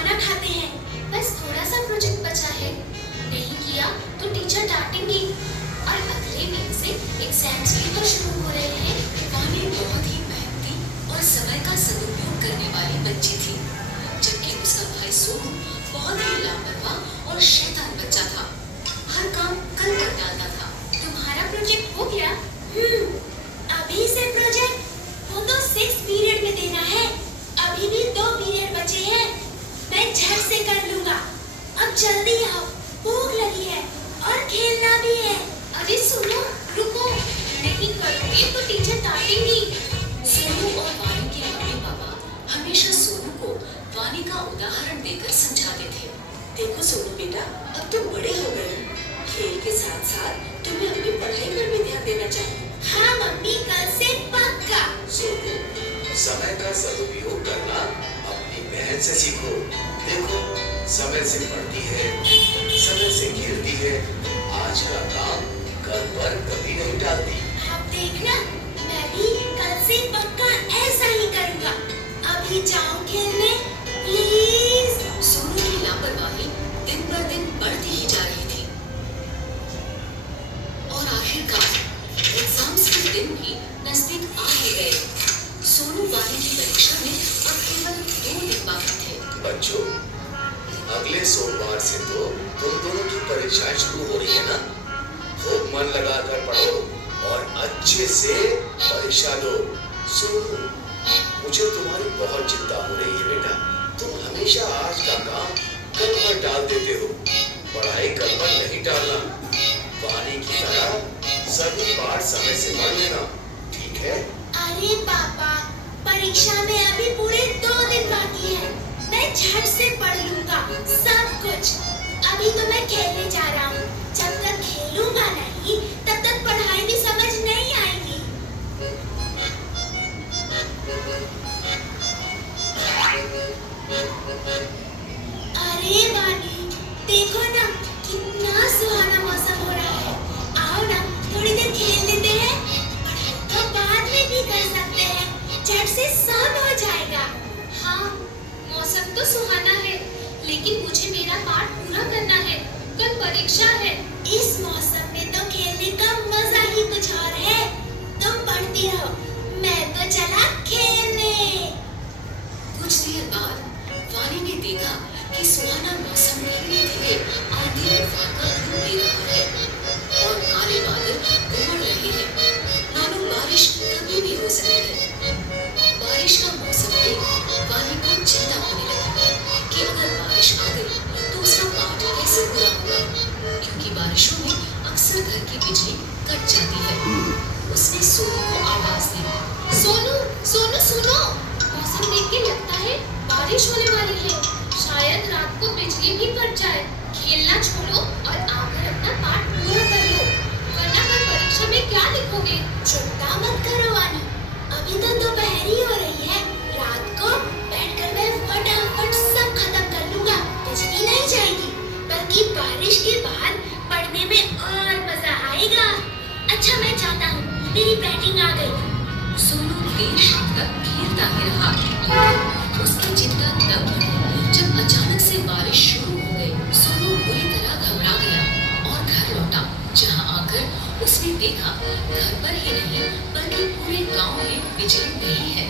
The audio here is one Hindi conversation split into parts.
खाना खाते हैं। बस थोड़ा सा प्रोजेक्ट बचा है, नहीं किया तो टीचर डांटेंगी। और अगले वीक से एग्जाम्स भी तो शुरू हो रहे हैं। वानी बहुत ही मेहनती और समय का सदुपयोग करने वाली बच्ची थी, जबकि उसका भाई सोनू बहुत ही लापरवाह और शैतान बच्चा था। हर काम कल कर डालता था। तुम्हारा प्रोजेक्ट हो गया? अभी से प्रोजेक्ट? वो तो 6 पीरियड में देना है। अभी भी 2 पीरियड बचे हैं। मैं झट से कर लूंगा। अब जल्दी आओ, भूख लगी है और खेलना भी है। अरे सुनो, रुको, नहीं करोगे तो टीचर डांटेंगी। सोनू और वानी के मम्मी पापा हमेशा सोनू को वानी का उदाहरण देकर समझाते थे। देखो सोनू बेटा, अब तुम बड़े हो गए, खेल के साथ साथ तुम्हें अपनी पढ़ाई पर भी ध्यान देना चाहिए। हाँ मम्मी, कल से पक्का। सोनू, समय का सदुपयोग करना अपनी बहन से सीखो। देखो, समय से पढ़ती है, समय से खेलती है, आज का काम कल पर कभी नहीं टालती। अब देखना, मैं भी कल से पक्का ऐसा ही करूँगा। अभी जाओ खेलने, प्लीज। सोनू की लापरवाही दिन पर दिन बढ़ती ही जा रही थी और आखिरकार एग्जाम्स के दिन भी नजदीक आ ही गए। सोनू वानी की परीक्षा में अब केवल 2 दिन बाकी थे। बच्चों, अगले सोमवार से तो तुम दोनों की परीक्षाएं शुरू हो रही है ना? खूब मन लगाकर पढ़ो और अच्छे से परीक्षा दो। सोनू, मुझे तुम्हारी बहुत चिंता हो रही है बेटा। तुम हमेशा आज का काम कल पर टाल देते हो। पढ़ाई कल पर नहीं टालना। वानी की तरह सभी पाठ समय से पढ़ लेना, ठीक है? अरे पापा, परीक्षा में अभी पूरे 2 दिन बाकी है। मैं झट से पढ़ लूंगा सब कुछ। अभी तो मैं खेलने जा रहा हूँ। जब तक खेलूंगा नहीं, तब तक पढ़ाई भी समझ नहीं आएगी। अरे वानी, देखो ना, कितना सुहाना मौसम हो रहा है। आओ ना, थोड़ी देर खेल लेते हैं। पढ़ाई तो बाद में भी कर सकते हैं, झट से सब हो जाएगा। हाँ, मौसम तो सुहाना है, लेकिन मुझे मेरा पाठ पूरा करना है। कल परीक्षा है। इस मौसम में तो खेलने का मजा ही कुछ और है। तुम पढ़ती रहो, मैं तो चला खेलने। कुछ देर बाद वानी ने देखा कि सुहाना मौसम धीरे धीरे आंधी तूफान का रूप ले रहा है और काले बादल उमड़ रहे हैं, मानो बारिश कभी भी हो सकती है। बारिश का मौसम देख वानी को चिंता होने लगी कि अगर बारिश आ गई तो उसका पाठ कैसे पूरा होगा, क्योंकि बारिशों में अक्सर घर की बिजली कट जाती है। उसने सोनू को आवाज दी, सोनू, सोनू सुनो, मौसम देख के लगता है बारिश होने वाली है। शायद रात को बिजली भी कट जाए। खेलना छोड़ो और आकर अपना पाठ पूरा कर लो, वरना कल परीक्षा में क्या लिखोगे? चिंता मत करो वानी, अभी तो दोपहर ही हो रही है। रात को बैठकर मैं फटाफट सब खत्म कर लूंगा। बिजली नहीं जाएगी, बल्कि बारिश के बाद पढ़ने में और मजा आएगा। अच्छा, मैं जाता हूँ, मेरी बैटिंग आ गई। सोनू देर शाम तक खेलता ही रहा। उसकी चिंता तब बढ़ी जब अचानक से बारिश शुरू हो गई। सोनू बुरी तरह घबरा गया और घर लौटा, जहां आकर उसने देखा घर पर ही नहीं बल्कि पूरे गांव में बिजली नहीं है।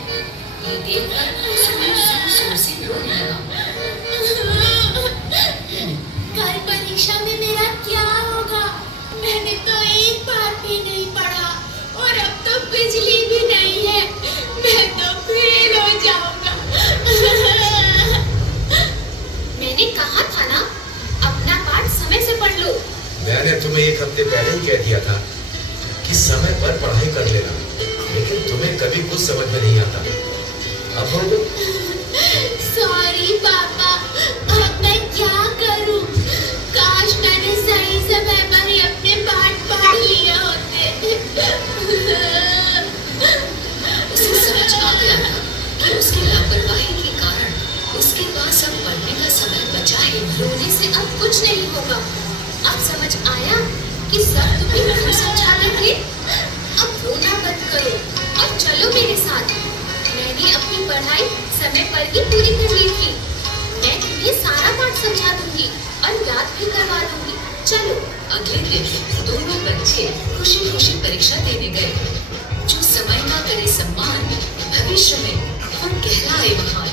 ये देखकर सोनू जोर से रोने लगा। कल परीक्षा में मेरा क्या होगा? मैंने तो एक बार भी नहीं पढ़ा और अब तो बिजली भी नहीं है। मैं तो फेल हो जाऊंगा। मैंने कहा था ना, अपना पाठ समय से पढ़ लो। मैंने तुम्हें 1 हफ्ते पहले ही कह दिया था कि समय पर पढ़ाई कर लेना, लेकिन तुम्हें कभी कुछ समझ में नहीं आता। अब बोलो। सॉरी पापा, अब मैं क्या करूं? काश मैंने सही समय पर ही अपने पाठ पढ़ लिए होते। उसे समझ आ गया था कि उसकी लापरवाही के कारण उसके पास अब पढ़ने का समय बचा ही नहीं। रोने से अब कुछ नहीं होगा। अब समझ आया कि सब तुम्हें क्यों समझाते थे। अब रोना बंद करो और चलो मेरे साथ। मैंने अपनी पढ़ाई समय पर ही पूरी कर ली थी। मैं तुम्हें चलो। अगले दिन दोनों बच्चे खुशी खुशी परीक्षा देने गए। जो समय का करे सम्मान, भविष्य में हम कहलाए महान।